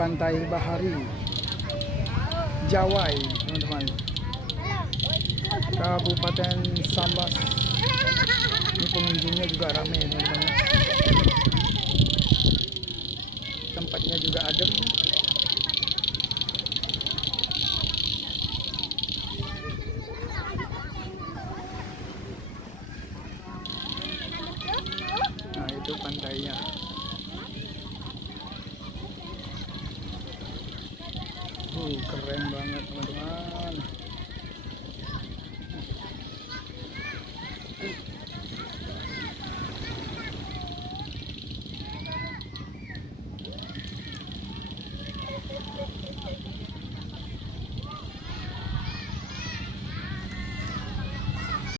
Pantai Bahari Jawai, teman-teman, Kabupaten Sambas. Ini pengunjungnya juga ramai, teman-teman. Tempatnya juga adem. Nah, itu pantainya. Keren banget, teman-teman.